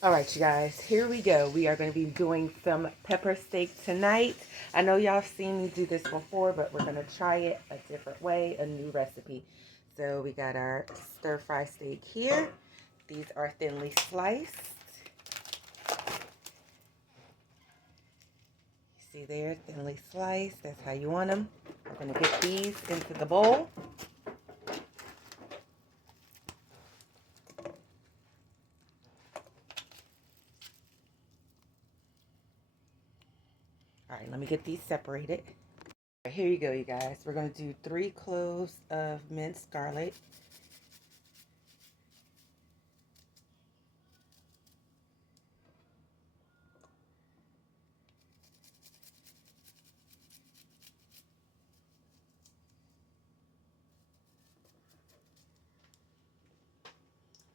All right, you guys, here we go. We are going to be doing some pepper steak tonight. I know y'all have seen me do this before, but we're going to try it a different way, a new recipe. So we got our stir fry steak here. These are thinly sliced. See there, thinly sliced. That's how you want them. We're going to get these into the bowl. All right, let me get these separated. Right, here you go, you guys. We're going to do 3 cloves of minced garlic.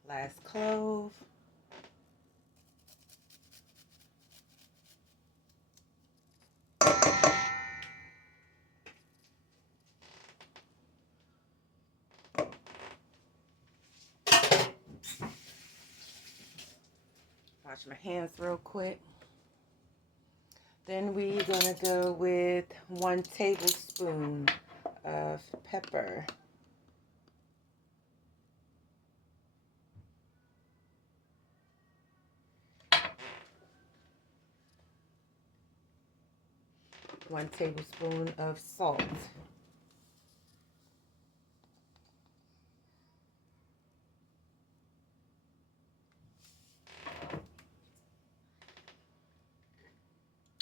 Last clove. Wash my hands real quick. Then we're gonna go with 1 tablespoon of pepper. One tablespoon of salt.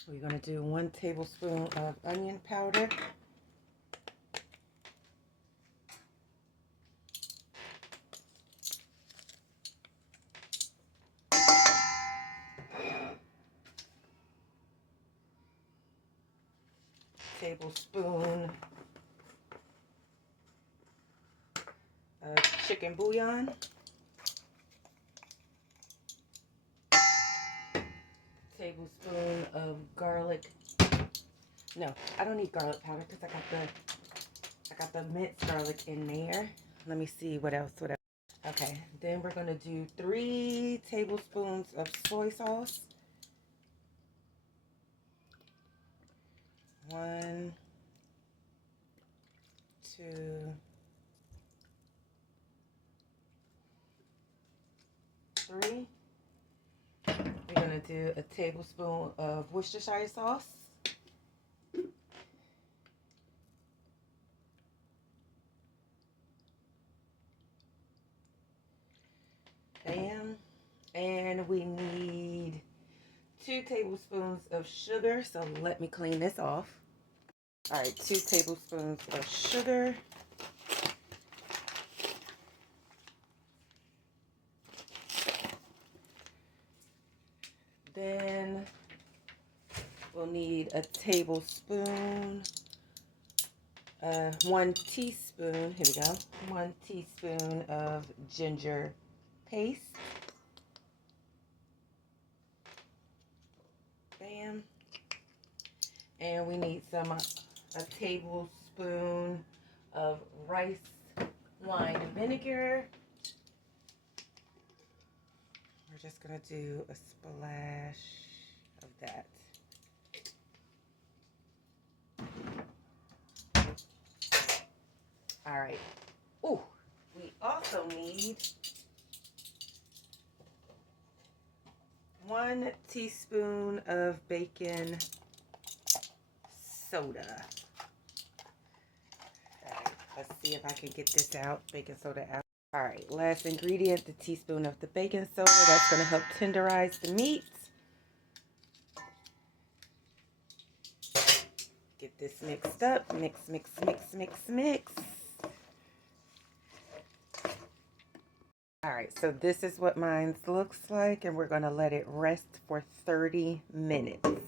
We're gonna do 1 tablespoon of onion powder. Tablespoon of chicken bouillon. Tablespoon of garlic. No, I don't need garlic powder because I got the minced garlic in there. Let me see what else. Okay, then we're gonna do 3 tablespoons of soy sauce. 1, 2, 3. We're gonna do a tablespoon of Worcestershire sauce. Bam. And we need 2 tablespoons of sugar. So let me clean this off. All right, 2 tablespoons of sugar. Then we'll need a tablespoon, 1 teaspoon, here we go, 1 teaspoon of ginger paste. Bam. And we need a tablespoon of rice wine vinegar. We're just gonna do a splash of that. All right. Ooh, we also need 1 teaspoon of baking soda. All right, let's see if I can get this out, baking soda out. All right, last ingredient, the teaspoon of the baking soda. That's going to help tenderize the meat. Get this mixed up. Mix, mix, mix, mix, mix. All right, so this is what mine looks like, and we're going to let it rest for 30 minutes.